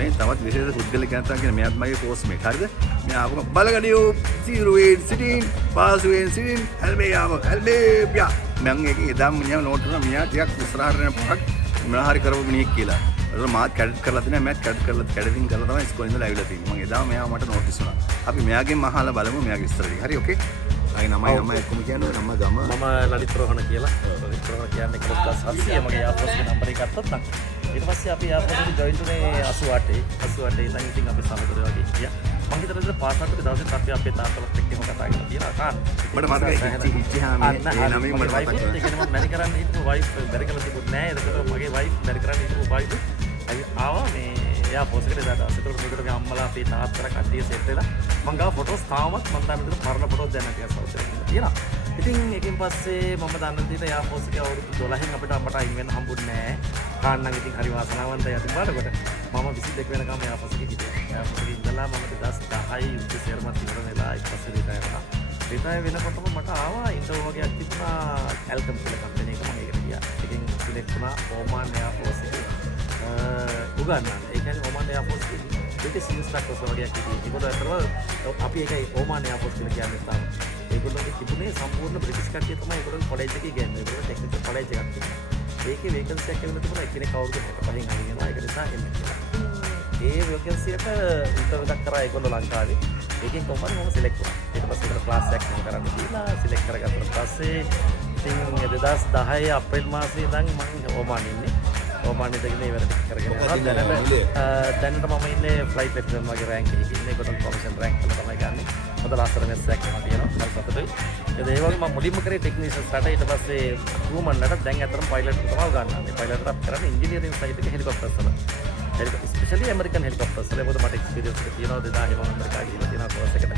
මේ තවත් විශේෂ පුද්ගලයෙක් ගැන තමයි මෙයාත් මගේ පෝස්ට් මේක. හරිද? මෙයා ආවම බලගනියෝ 08 සිටින් පාසුවෙන් සිටින් හැල්මේ යා මම ඒක එදාම මිනිහා නෝට් කරා මිනිහා ටිකක් ඉස්සරහට යන පහක් මොනවා හරි කරපු මිනිහෙක් කියලා. ඒක මාත් කැඩිට් කරලා තියෙනවා මම කැඩිටින් කරලා තමයි ස්කෝලේ ඉඳලා ඇවිල්ලා තියෙන්නේ. මම එදාම මෙයා මට නෝටිස් වුණා. අපි මෙයාගෙන් අහලා බලමු මෙයාගේ විස්තර ටික. හරි ඕකේ. ආයි නමයි එක්කම කියන්නේ නම ගම. මම ලලිත් රෝහණ කියලා. ලලිත් රෝහණ කියන්නේ ක්ලාස් 700 මගේ යාපෝස්ගේ නම්බර් එක ගත්තත් නම්. ඊට පස්සේ අපි යාපෝස්ගේ ජොයින් උනේ 88 ඉඳන් ඉතින් අපි සමග වගේ ගියා. මම හිතන්නේ පාසලට දවසක් අපි අපේ තාත්තලාත් එක්කම කතා කරලා තියෙනවා කාන්. මට මතකයි ඉච්චිහාම ඒ නමෙන් මට මතකයි. ඒක නේ මම මැරි කරන්න හිටපු වයිෆ් මැරි කරලා තිබුණේ නැහැ. ඒකට මගේ වයිෆ් මැරි කරන්න හිටපු වයිෆ් ආවා මේ එයා පොස්ට් එකට දාලා. ඒකට මේකට මේ අම්මලා අපේ තාත්තලා කට්ටිය සෙට් වෙලා මම ගාව ෆොටෝස් තාමත් මම දන්න විදිහට පරණ ෆොටෝස් දැන් ටිකක් සවුත් එකේ තියෙනවා. ඉතින් ඒකෙන් පස්සේ මම දන්න විදිහට එයා පොස්ට් එකේ අවුරුදු 12න් අපිට අම්මට අයින් වෙන්න හම්බුන්නේ නැහැ. කාන්නම් ඉතින් හරි වාසනාවන්තයි අතින් බලකොට මම 22 වෙනකම් එයා පොස්ට් එකේ හිටියා. එයා පොස්ට් එකේ ඉඳලා මම 2010 යුද්ධ සේරමත් ඉවර වෙලා ඊපස්සේ රිටයර් වුණා. රිටයර් වෙනකොටම මට ආවා ඉන්ටර්වයුව වගේක් තිබුණා ඇල්කම් කියලා කම්පැනි එක මම ඒකට ගියා. ඉතින් සිලෙක්ට් වුණා ඕමාන් එයා පොස්ට් එකේ උගන්නන්න. ඒ කියන්නේ ඕමාන් එයා පොස්ට් එකේ ඒක ඉන්ස්ට්‍රක්ටර්ස් වගේක් හිටියේ. ඒගොල්ලෝ අතරව අපි ඒකයි ඕමාන් එයා පොස්ට් කියලා කියන්නේ තාම. ඒගොල්ලෝගේ තිබුණේ සම්පූර්ණ බ්‍රිටිෂ් කට්ටිය තමයි ඒගොල්ලෝ කොලෙජ් එකේ ගන්නේ. ඒගොල්ලෝ ටෙක්නිකල් කොලෙජ් එකක් තිබුණා. ඒකේ වේකන්සි එකක් වෙන තිබුණා. එක්කෙනෙක් අවුරුදු 65න් අයින් වෙනවා. ඒක නිසා එන්නේ කියලා. ඒ වේකන්සි එක ඉන්ටර්වියු එකක් කරා ඒගොල්ලෝ ලංකාවේ. ඒකෙන් කොහොමද මම සිලෙක්ට් වුණා. ඊට පස්සේ ඒකට ක්ලාස් එකක් මම කරන්න දීලා සිලෙක්ට් කරගත්තා. පස්සේ ඉතින් 2010 අප්‍රේල් මාසේ ඉඳන් මම ඕමාන් ඉන්නේ. ඕමාන් ඉඳගෙන ඉවර කරගෙන යනවා. දැනට මම ඉන්නේ ෆ්ලයිට් ලෙෆ්ටනන්ට් වගේ රෑන්ක් එකේ ඉන්නේ. ඒකට කොමිෂන් රෑන්ක් එක තමයි ගන්නේ. හොඳ ලස්සන මෙස්සක් එකක් තියෙනවා. හරි සතුටුයි. ඒ වගේ මම මුලින්ම කරේ ටෙක්නීෂියන්ස් රට ඊට පස්සේ ක්‍රූමන්ලට දැන් අතරම පයිලට් තමයි ගන්නන්නේ. පයිලට් අප් කරන්නේ ඉන්ජිනියරින් සයිඩ් එකේ හෙලිකොප්ටර්ස් වල. ස්පෙෂලි ඇමරිකන් හෙලිකොප්ටර්ස් වල මොකද මට එක්ස්පීරියන්ස් එක තියෙනවා 2000 මම ඇමරිකා ගිහිල්ලා තියෙනවා කෝස් එකට.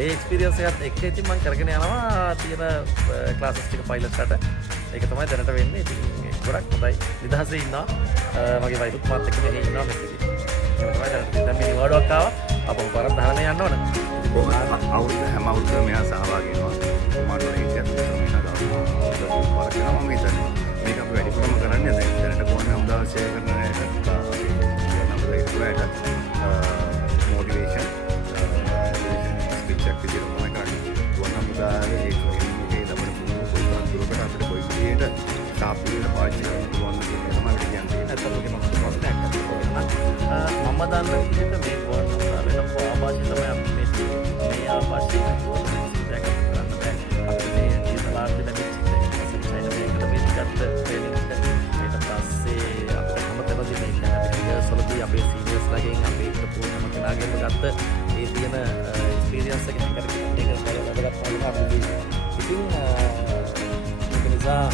ඒ එක්ස්පීරියන්ස් එකත් එක්ක ඉතින් මම කරගෙන යනවා තියෙන ක්ලාසස් ටික පයිලට්ස්ට. ඒක තමයි දැනට වෙන්නේ. ඉතින් ගොඩක් හොඳයි. නිදහසේ ඉන්නවා. මගේ වයිෆුත් මාත් එක්ක මෙහි ඉන්නවා මෙතන. ඒක තමයි දැනට දැන් මේ නිවාඩුවක් ආවා. අපෝ බරක් දහනේ යන්න ඕන. අවුරුදු හැම අවුරුද්දම මෙයා සහභාගී වෙනවා. මාත් ඒකත් මෙයා ගාවා. මම හිතන්නේ මේක අපි වැඩිපුරම කරන්නේ දැනට කොහොමද හමුදාව ෂෙයා කරන එකට motivation speech එක විදිහට මම කරන්නේ. වුණ හමුදාවේ ඒක තමයි පුරුදු කොයිතරම් දුරකට අපිට කොයි විදිහට සාපේක්ෂව පාවිච්චි කරන්න පුළුවන් කියන එක තමයි කියන්නේ. නැත්නම් මම ප්‍රශ්නයක් අහන්න. මම දන්න විදිහට මේ වුණ හමුදාවේ නම් ආభాෂය තමයි අපි මේ ආభాෂය දැක කරන්න බෑ. අපි මේ ඉස්ලාම්ගේ ලැබිච්ච ට්‍රේනින් එක ඊට පස්සේ අපිට හැමතැනදී මේක අපි අපේ සීනියර්ස් ලාගෙන් අපේ පොතම කෙනාගෙන් ගත්ත ඒ තියෙන එක්ස්පීරියන්ස් එක කරගෙන ඒක වැඩගත් වුණා අපි. ඉතින් ඒක නිසා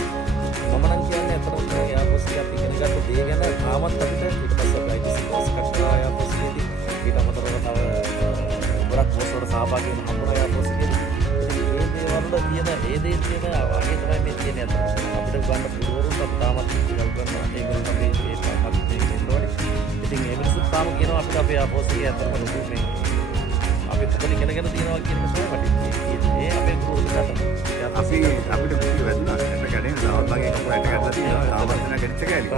මම නම් කියන්නේ අතරම යාපොස්ගේ අපි ඉගෙන ගත්ත දේ ගැන තාමත් අපිට ඊට පස්සේ අපි IT කෝස් කරලා යාපොස්ගේදී ඊට අමතරව තව ගොඩක් කෝස් වල සහභාගී වෙන්න හම්බුණා යාපොස්ගේදී. ඒ දේවල් තියෙන ඒ දේ තියෙන වගේ තමයි මේ තියෙන්නේ අතන. අපිට ගන්න පුළුවන් තාමත් ඉගෙන ගන්න ඒගොල්ලෝ අපි ඒ තාමත් දෙන්නෝනේ. ඉතින් ඒ මිනිස්සුත් තාම කියනවා අපිට අපේ ආපෝස්ගේ අතරම ලොකු මේ අපි පොතේ ඉගෙනගෙන තියෙනවා කියන එක තමයි වටින්නේ. ඒ අපේ ගුරුතුමාට අපි අපිට මුලින් වැදුනා එන්න ගැටේ දාවත් වගේ කපුවට ගැටලා තියෙනවා. තාමත් වෙන ගැටිච්ච කෑලි.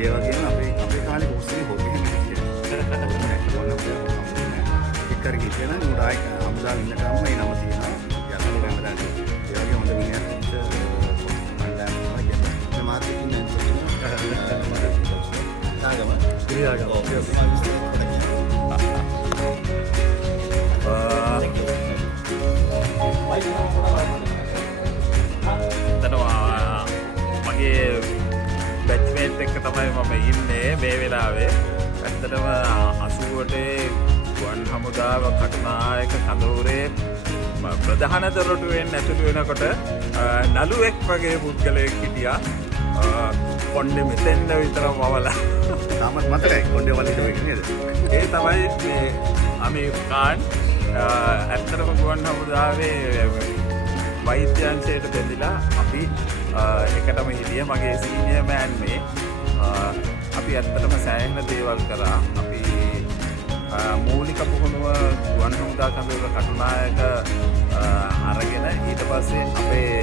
ඒ වගේම අපේ කාලේ කෝස් එකේ හොබි එකක් තියෙනවා. ඒක කරගෙන ඉන්න උඩයි හම්දා ඉන්නකම්ම ඒ නම තියෙනවා. යන්න බෑ. ඒ වගේ හොඳ මිනිහක් මගේ බැච්මේට් එක තමයි මම ඉන්නේ මේ වෙලාවේ. ඇත්තටම 80ට ගුවන් හමුදාව කටුනායක කඳවුරේ ප්‍රධාන දොරටුවෙන් ඇතුළු වෙනකොට නළුවෙක් වගේ පුද්ගලයෙක් හිටියා. කොණ්ඩේ මෙතෙන්ද විතරම වවලා. තාමත් මතකයි කොණ්ඩේ වලින් වෙන්නේ නේද? ඒ තමයි මේ අමීර් ખાન. ඇත්තටම ගුවන් හමුදාවේ වෛද්‍යංශයට බැඳිලා අපි එකටම හිටියේ. මගේ සීනියර් මෑන් මේ. අපි ඇත්තටම සෑහෙන දේවල් කරා. අපි මූලික පුහුණුව ගුවන් හමුදා කඳවුර කටුනායක අරගෙන ඊට පස්සේ අපේ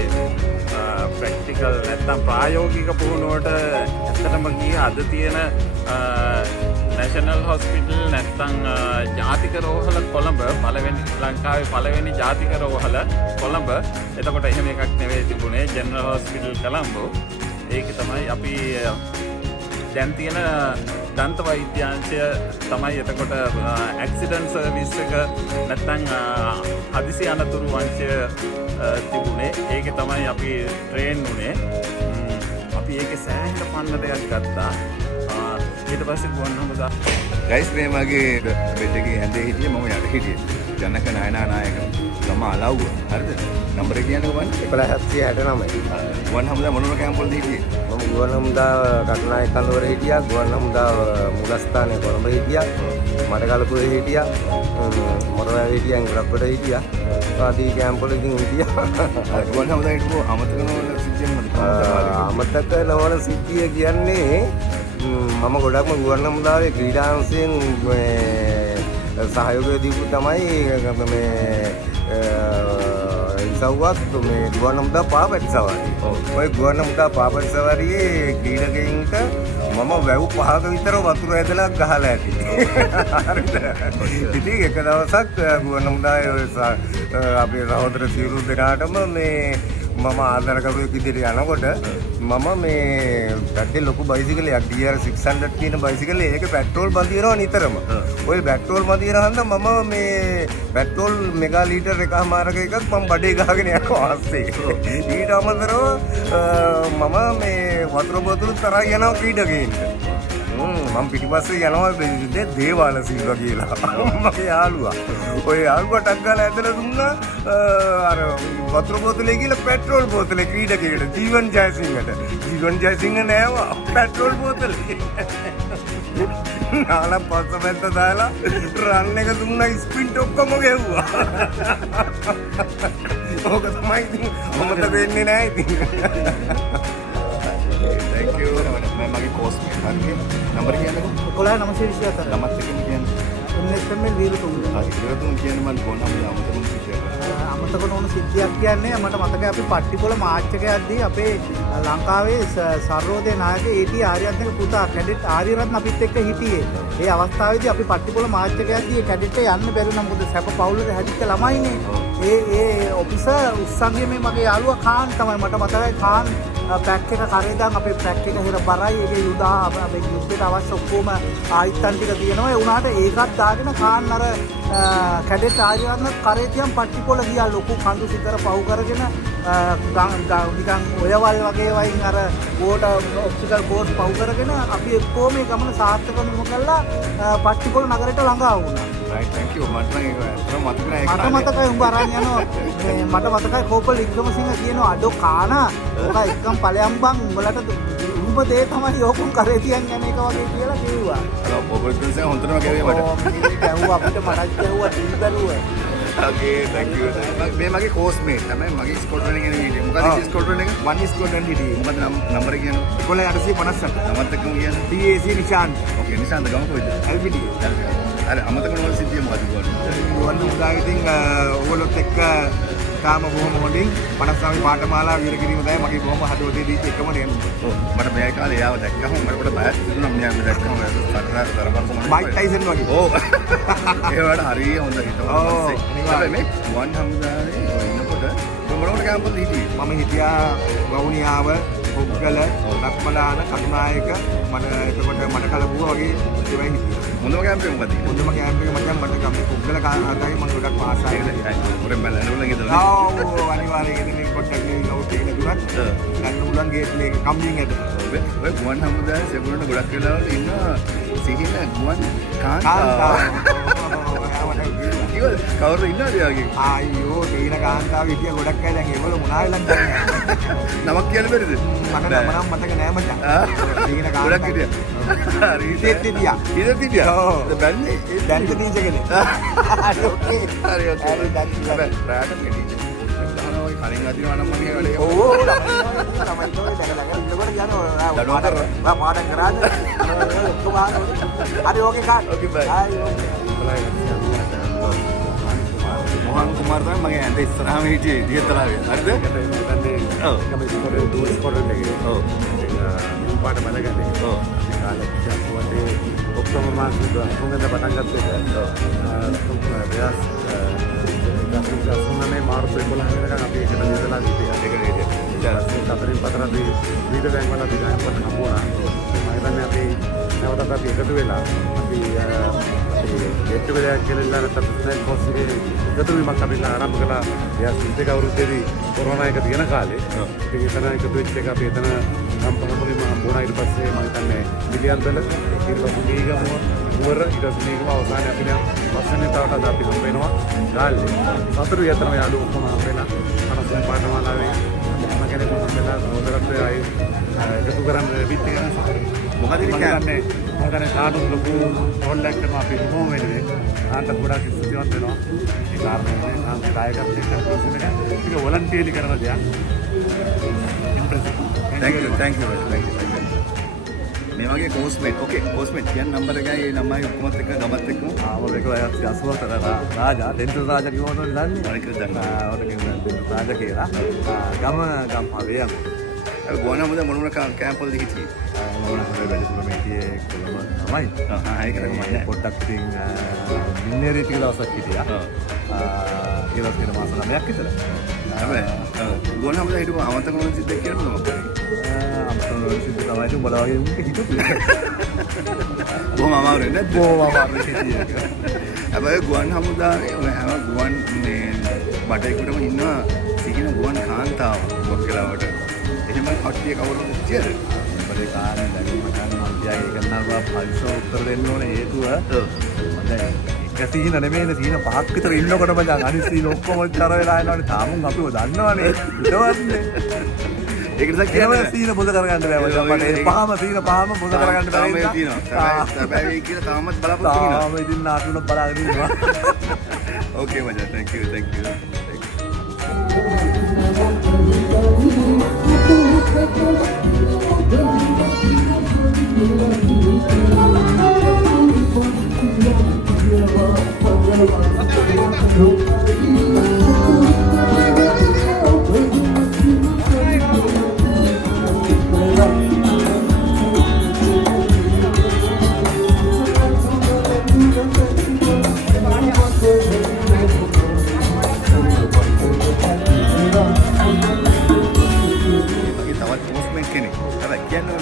ප්‍රැක්ටිකල් නැත්නම් ප්‍රායෝගික පුහුණුවට ඇත්තටම ගියේ අද තියෙන නැෂනල් හොස්පිටල් නැත්තම් ජාතික රෝහල කොළඹ පළවෙනි ලංකාවේ පළවෙනි ජාතික රෝහල කොළඹ. එතකොට එහෙම එකක් නෙවෙයි තිබුණේ ජෙනරල් හොස්පිටල් කොළඹ. ඒක තමයි අපි දැන් තියෙන දන්ත වෛද්‍යාංශය තමයි. එතකොට ඇක්සිඩන්ට් සර්විස් එක නැත්තම් හදිසි අනතුරු වංශය තිබුණේ. ඒක තමයි අපි ට්‍රේන් වුණේ. අපි ඒකේ සෑහෙන පන්නරයක් ගත්තා. ඊට පස්සේ ගුවන් හමුදා ගයිස් මේ මගේ බෙඩ් එකේ ඇඳේ හිටියේ මම යට හිටියේ. ජනක නායනා නායක ගම අලව්ව. හරිද? නම්බර එක කියන්නේ කොහොමද? 1169. ගුවන් හමුදා මොනම කැම්ප් වලද හිටියේ? මම ගුවන් හමුදා කටුනායක කන්දවර හිටියා. ගුවන් හමුදා මූලස්ථානයේ කොළඹ හිටියා. මඩකලපුවේ හිටියා. මොරවැව හිටියා. ඉංග්‍රීසියට හිටියා. ආදී කැම්ප් වල ඉතින් හිටියා. ගුවන් හමුදා හිටපුව අමතක නොවන සිද්ධියක් මොකද? අමතක නොවන සිද්ධිය කියන්නේ මම ගොඩක්ම ගුවන් හමුදාවේ ක්‍රීඩාංශයෙන් සහයෝගය දීපු තමයි මේ ඉසව්වක් මේ ගුවන් හමුදා පාපැටි සවාරිය. ඔය ගුවන් හමුදා පාපැටි සවාරියේ ක්‍රීඩකයින්ට මම වැව් 5ක විතර වතුර ඇදලා ගහලා ඇති. හරිද? ඉතින් එක දවසක් ගුවන් හමුදාවේ අපේ සහෝදර සිවුරු දෙනාටම මේ මම ආදර කරුවෙක් විදිහට යනකොට මම මේ පැත්තේ ලොකු බයිසිකලයක් DR 600 කියන බයිසිකලේ ඒක පෙට්‍රෝල් බඳිනවා නිතරම. ওই පෙට්‍රෝල් බඳින හන්ද මම මේ පෙට්‍රෝල් මෙගා ලීටර් එකමාරක එකක් මම බඩේ ගහගෙන යනවා ආස්සේ. ඊට අමතරව මම මේ වතුර බෝතල තරහ යනවා ක්‍රීඩකයින්ට. මම පිටිපස්සේ යනවා දේවාල සිල්වා කියලා. මගේ යාළුවා. ඔය යාළුවා ටක් ගාලා ඇදලා දුන්නා අර වතුර බෝතලේ කියලා පෙට්‍රෝල් බෝතලේ ක්‍රීඩකයෙකුට ජීවන් ජයසිංහට. ජීවන් ජයසිංහ නෑවා පෙට්‍රෝල් බෝතලේ. නාලා පස්සපැත්ත දාලා රන් එක දුන්නා ස්ප්‍රින්ට් ඔක්කොම ගෙව්වා. ඕක තමයි ඉතින් මොකද වෙන්නේ නෑ ඉතින්. Thank you. මගේ කෝස් එක හරිය. නම්බර කියන්නකෝ. 11927. ළමත් එක්කම කියන්න. එන්නේස්මල් වීරතුංග. හරි. ඉරතුන් කියන්නේ මම ගුවන් හමුදා අමතකම සිද්ධියක්. අමතක නොවන සිද්ධියක් කියන්නේ මට මතකයි අපි පට්ටිපොළ මාර්ච් එක යද්දී අපේ ලංකාවේ සර්වෝදය නායක ඒ.ටී. ආර්යරත්න පුතා කැඩෙට් ආර්යරත්න අපිත් එක්ක හිටියේ. ඒ අවස්ථාවේදී අපි පට්ටිපොළ මාර්ච් එක යද්දී ඒ කැඩෙට් යන්න බැරි නම් මොකද සැප පවුලේ හැදිච්ච ළමයිනේ. ඒ ඔෆිසර් උස්සන්ගේ මේ මගේ යාළුවා කාන් තමයි මට මතකයි කාන් පැක් එක කරේ දාන් අපේ පැක් එක හිර බරයි ඒකේ යුදා අපේ යුද්ධයට අවශ්‍ය ඔක්කොම ආයතන ටික තියෙනවා ඒ උනාට ඒකත් දාගෙන කාන් අර කැඩෙට් ආර්යරත්න කරේ තියන් පට්ටිපොළ ගියා ලොකු කඳු සිතර පහු කරගෙන නිකන් ඔයවල් වගේ වයින් අර බෝට ඔප්ටිකල් බෝට් පහු කරගෙන අපි එක්කෝ මේ ගමන සාර්ථකවම කළා පට්ටිපොළ නගරයට ළඟා වුණා. right thank you මට නම් ඒක ඇත්තටම මතක නෑ ඒක. මට මතකයි උඹ අරන් යනවා මට මතකයි කෝපල් වික්‍රමසිංහ කියනවා අඩෝ කානා ඔක එක්කම් ඵලයන් බං උඹලට උඹ දේ තමයි ඕකුම් කරේ තියන් යන එක වගේ කියලා කිව්වා. ඔබ කිව්සේ හොඳටම ගෙවේ මට. ඇහුවා අපිට මටත් ඇහුවා ටීවී බැලුවා. okay thank you. මේ මගේ කෝස් මේට් තමයි මගේ ස්කොට්ලන්ඩ් එකේ ඉන්නේ. මොකද ස්කොට්ලන්ඩ් එක? මන් ස්කොට්ලන්ඩ් හිටියේ. මොකද නම්බර කියන්න? 11858. නමත් එක්කම කියන්න. TAC නිශාන්. okay නිශාන්ත ගම කොයිද? LBD. අර අමතක නොවන සිද්ධිය මොකද කියන්නේ? ගුවන් හමුදාවේ ඉතින් ඕගොල්ලොත් එක්ක තාම බොහොම හොඳින් 59 පාඨමාලා විර කිරීම තමයි මගේ බොහොම හදවතේ දීච්ච එකම නේද. ඔව් මට මේ කාලේ යාව දැක්කම මට පොඩ බයස් තිබුණා මම දැක්කම තරබරකම මයික් ටයිසන් වගේ. ඔව් ඒ වලට හරිය හොඳ හිතුවා. ඔව් මේ ගුවන් හමුදාවේ ඉන්නකොට මොනවද කැම්ප් වල හිටියේ? මම හිටියා වවුනියාව පුද්ගල ලක්මලාන කටුනායක මට එතකොට මට කලබුව වගේ ඒවයි හිටියා. මොනම කැම්ප් එකක් මොකද? මුන්නම කැම්ප් එක මචං මට කම පුද්ගල කාර්යය මම ගොඩක් පාසයි. උරෙන් බලන්න ඉඳලා. ඔව් අනිවාර්යයෙන් ඉතින් පොට්ටක් නෙවෙයි නෝට් එක දුරක්. ගන්න උලන් ගේට් එක කම්බින් ඇද. ඔය ගුවන් හමුදාවේ සෙබුණට ගොඩක් වෙලාවල ඉන්න සිහින ගුවන් කාන්තාව. කවුරු ඉන්නවද යාගේ? අයියෝ තේන කාන්තාව හිටිය ගොඩක් අය දැන් ඒගොල්ලෝ මොනා වෙලක් දන්නේ නමක් කියන්න බැරිද? මට නම නම් මතක නෑ මචං. තේන ගොඩක් කාන්තාව හිටියා. හරි ඉතින් හිටියා. ඉතින් හිටියා. ඔව්. බැන්නේ දැන් තීජ කෙනෙක්. හරි ඕකේ. හරි රාට මෙඩිච්. දානවා කලින් අදිනවා නම් මගේ වැඩේ. ඔව් ළමයි තමයි දැකලා ඉන්නකොට යනවා පාඩම් කරාද? හරි ඕකේ කාට්. ඕකේ බයි. මොහන් කුමාර තමයි මගේ ඇඳ ඉස්සරහම හිටියේ දියතලාවේ. හරිද? ඔව්. කමිටි කොට ස්කොට්ලන්ඩ් එකේ. ඔව්. පාඩම් බලගන්නේ. ඔව්. කාලේ චක්කවලේ ඔක්කොම මාසික තුන්වෙනිදා පටන් ගත්ත එක. දෙයක් ගස්ුනේ මාර්තු 11 වෙනිදා අපි එකට නිදලා හිටියා. ඒක නේද? ඊට පස්සේ 4 විවිධ බැංක් වල අපි ගායම් කරන හම්බුණා. මම හිතන්නේ අපි නැවතත් අපි එකතු වෙලා අපි ගෙට් ටුගෙදර් කියලා නැත්නම් බිස්නස් කොස් එකේ එකතු වීමක් අපි ආරම්භ කළා. 2020 අවුරුද්දේදී කොරෝනා එක තියෙන කාලේ. ඉතින් එතන එකතු වෙච්ච එක අපි එතන සම්පූර්ණයෙන්ම හම්බුණා. ඊට පස්සේ මම හිතන්නේ මිලියන් වල ඊට පස්සේ දීගම මුවර ඊට පස්සේ දීගම අවසානයේ අපි දැන් පස්වෙනි තවටත් අපි හම්බ වෙනවා. ගාල්ලේ. සතුරු යතරම යාළු ඔක්කොම හම්බ වෙලා අනසම් පාඨමාලාවේ මම කෙනෙකුට හම්බෙලා සහෝදරත්වය එකතු කරන්න ලැබිච්ච එක. මොකද කියන්නේ මම දැන් සාඩු ලොකු හොල්ලක් කරනවා අපි කොහොම වෙන්නේ. ආන්ට ගොඩක් ස්තුතිවන්ත වෙනවා. ඒ කාරණේ නම් දායකත්වයෙන් කරපු එක. ඒක වොලන්ටියර්ලි කරන දෙයක්. thank you මේ වගේ කෝස්මේට් ඕකේ කෝස්මේට් කියන නම්බර එකයි ළමයි ඔක්කොමත් එක්ක ගමත් එක්කම ආවල එක 80 රාජා දෙන්තු රාජා කියවනවද දන්නේ? අනික දන්නවා. ඔතන දෙන්තු රාජා කියලා. ගම හවේ යමු. ඒ ගෝනමුද මොනම කැම්ප් වලද හිටියේ? මම හරි වැඩිපුර මේකේ කොළඹ තමයි. ඒක තමයි. පොඩ්ඩක් ඉතින් මින්නේරි ටික දවසක් හිටියා. ඊළඟ දින මාස 9ක් විතර. හැබැයි ගෝනමුද හිටපු අමතක වුණ සිද්ධ කියලා මොකක්ද? අමතක සිද්ධ තමයි උඹලා වගේ මුක හිටපු. බොහොම අමාරුයි නේද? බොහොම අමාරුයි හිටියේ. හැබැයි ගුවන් හමුදාවේ ඔය හැම ගුවන් මේ බටේකටම ඉන්නවා සිහින ගුවන් කාන්තාව මොකක්ලාවට. එහෙම කට්ටිය කවුරුද කියද? අපේ කාර්යය දැන් මම අධ්‍යයනය කරනවා පරිසර උත්තර දෙන්න ඕනේ හේතුව දැන් එක සීන නෙමෙයිනේ සීන පහක් විතර ඉන්නකොටම දැන් අනිත් සීන ඔක්කොම තර වෙලා යනවානේ තාමුන් අපිව දන්නවනේ හිතවත්නේ ඒක නිසා කියන්නේ සීන බොද කරගන්න බෑ මචං මට ඒ පහම සීන පහම බොද කරගන්න බෑ තාම තියෙනවා හැබැයි කියලා තාමත් බලාපොරොත්තු වෙනවා තාම ඉතින් නාටුන බලාගෙන ඉන්නවා ඕකේ මචං thank you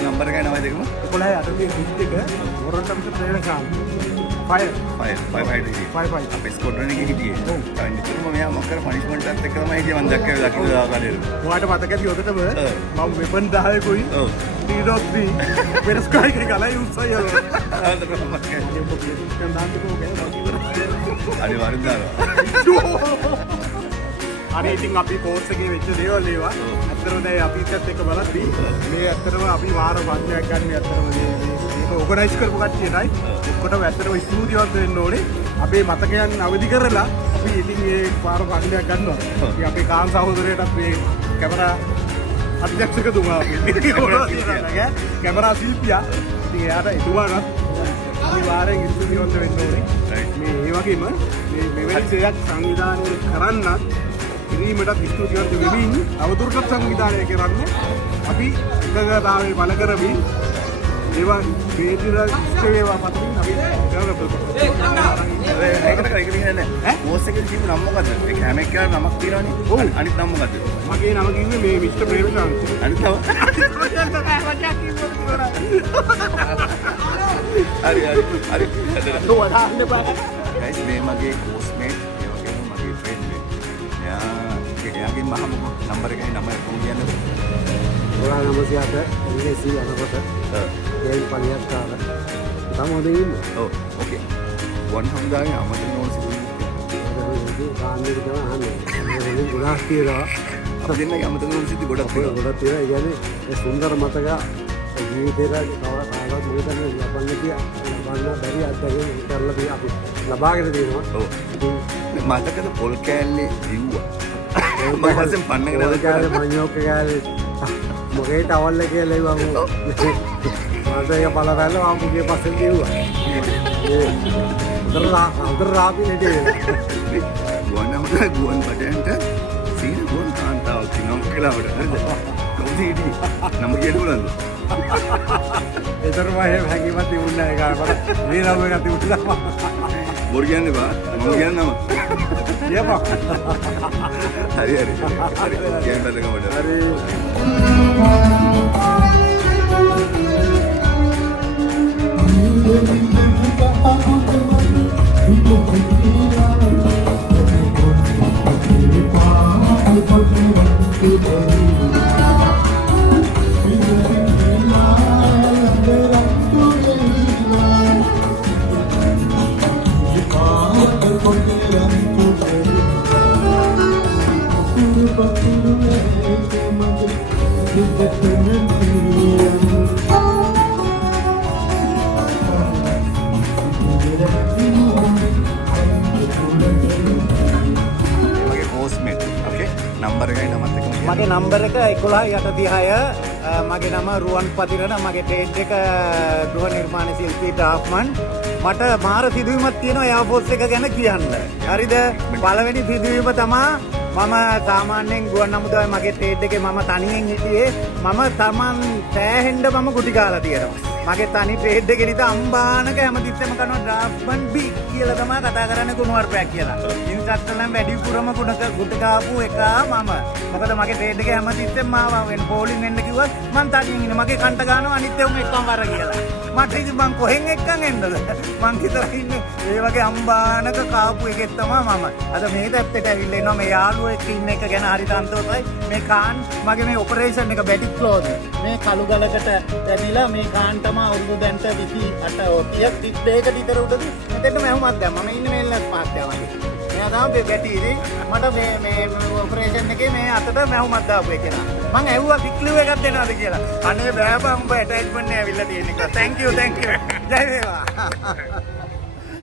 නම්බර එකයි නමයි දෙකම 11 අපේ ස්කොඩ්රන් එකේ හිටියේ. නිතරම මෙයා මොකද පනිෂ්මන්ට් එකත් එක්ක තමයි හිටියේ මම දැක්කේ දකින්න ආකාරයට. ඔයාලට මතක ඇති ඔතනම මම වෙපන් 10කුයි ඔව්. D.3 වෙනස් කායිකේ ගලයි උස්සයි යනවා. අනිවාර්යෙන් දානවා. අනේ ඉතින් අපි කෝස් එකේ වෙච්ච දේවල් ඒවා ඇත්තටම දැන් අපිත් එක්ක බලද්දී මේ ඇත්තටම අපි වාර පන්තියක් ගන්න ඇත්තටම මේක ඕගනයිස් කරපු කට්ටියටයි ඔක්කොටම ඇත්තටම ස්තුතිවන්ත වෙන්න ඕනේ අපේ මතකයන් අවදි කරලා අපි ඉතින් මේ වාර පන්තියක් ගන්නවා ඉතින් අපේ කාන් සහෝදරයටත් මේ කැමරා අධ්‍යක්ෂකතුමා කැමරා ශිල්පියා ඉතින් එයාට එතුමාට අනිවාර්යෙන් ස්තුතිවන්ත වෙන්න ඕනේ මේ ඒ වගේම මේ මෙවැනි දෙයක් සංවිධානය කරන්නත් කිරීමටත් ස්තුතිවන්ත වෙමින් අවතුරටත් සංවිධානය කරන්න අපි එකගතාවේ බල කරමින් ඒවා වේදිර ඉෂ්ට වේවා පතමින් අපි ඒකට කියන්නේ නෑ. කෝස් එකේ තිබු නම මොකද්ද? ඒ හැම එකකම නමක් තියෙනවනේ. අනිත් නම මොකද්ද? මගේ නම කිව්වේ මේ මිස්ටර් ප්‍රේමචන්ද්‍ර. අනිත් නම හරි. ගයිස් මේ මගේ කෝස්මේට් ඒ වගේම මගේ ෆ්‍රෙන්ඩ් එයාගේ මහම නම්බර එකයි නම කොහොමද කියන්නේ? ඔයා නමසියට ඉංග්‍රීසි අනකොට ඒ පණියක් කාර තමෝද ඉන්නේ. ඔව් ඕකේ. වන් හම්දාගේ අමතක නෝන්ස් කාන්දේ තමයි අහන්නේ. මේ ගොඩාක් තියෙනවා. අප දෙන්නගේ අමතක නෝන්ස් ඉති ගොඩක් තියෙනවා. ගොඩක් තියෙනවා. ඒ කියන්නේ ඒ සුන්දර මතක ජීවිතේට කාලවලට මොකද ලබන්න කියලා ලබන්න බැරි අත්දැකීම් කරලා අපි ලබාගෙන තියෙනවා. ඔව්. මතකද පොල් කෑල්ලේ දිව්වා. මම පස්සෙන් පන්නගෙන පොල් කෑල්ලේ මඤ්ඤොක්ක කෑල්ලේ මොකේ ටවල් එකේ ලැබුවා මම. මට ඒක බලවැල්ල මම මුගේ පස්සෙන් දිව්වා. අnder රාපි නෙටේ. ගුවන් බඩන්ට සීන ගුවන් කාන්තාවක් තිනවා කියලාවට හරිද? කවුද හිටියේ? නම කියනවලු. ඒතරම එහෙම හැඟීමක් තිබුණේ නැහැ ඒක. මට මේ නම එක තිබුණා. බොරු කියන්න එපා. මම කියන්නම. කියපන්. හරි. කියන්න බැලගමඩ. හරි. මගේ පෝස්ට්මේට්. ඕකේ. නම්බර් එකයි නමත් එකම කියන්න. මගේ නම්බර එක 11 මගේ නම රුවන් පතිරණ මගේ ටේට් එක ගෘහ නිර්මාණ ශිල්පී ඩ්‍රාෆ්ට්මන් මට මාර සිදුවීමක් තියෙනවා එයාර්ෆෝස් එක ගැන කියන්න. හරිද? පළවෙනි සිදුවීම තමා මම සාමාන්‍යයෙන් ගුවන් හමුදාවේ මගේ ටේට් එකේ මම තනියෙන් හිටියේ. මම තමන් සෑහෙන්න මම ගුටි කාලා තියෙනවා. මගේ තනි ටේට් එකේ නිත අම්බානක හැමතිස්සෙම කරනවා ඩ්‍රාෆ්ට්මන් බි කියලා තමයි කතා කරන්නේ කුණුවarpයක් කියලා. ඉන්ස්ට්‍රක්ටර්ලන් වැඩිපුරම ගුටි කාපු එක මම. මොකද මගේ ටේට් එකේ හැමතිස්සෙම මාව වෙන බෝලින් වෙන්න කිව්වත් මං තනියෙන් ඉන්නේ. මගේ කන්ට ගන්නවා අනිත් ඒවා එක්කම වර කියලා. මට ඉතින් මං කොහෙන් එක්කන් එන්නද? මං හිතලා ඉන්නේ ඒ වගේ අම්බානක කාපු එකෙක් තමයි මම. අද මේ පැත්තට ඇවිල්ලා ඉන්නවා මේ යාළුවෝ එක්ක ඉන්න එක ගැන හරි සන්තෝෂයි. මේ කාන් මගේ මේ ඔපරේෂන් එක බැටි ක්ලෝස්. මේ කළු ගලකට ඇවිල්ලා මේ කාන් තමයි අවුරුදු දැන්ට 28 32ක විතර උඩදී මෙතෙන්ට මම දැම්මා. මම ඉන්නේ මේල්ලස් පාත්‍යා වගේ. මෙයා තමයි බැටි ඉතින් මට මේ ඔපරේෂන් එකේ මේ අතට මැහුමක් දාපු එකේන. මං ඇහුවා පික්ලිව් එකක් දෙනවද කියලා. අනේ බෑ බං උඹ ඇටැච්මන්ට් එක ඇවිල්ලා තියෙන එක. thank you. ජය වේවා.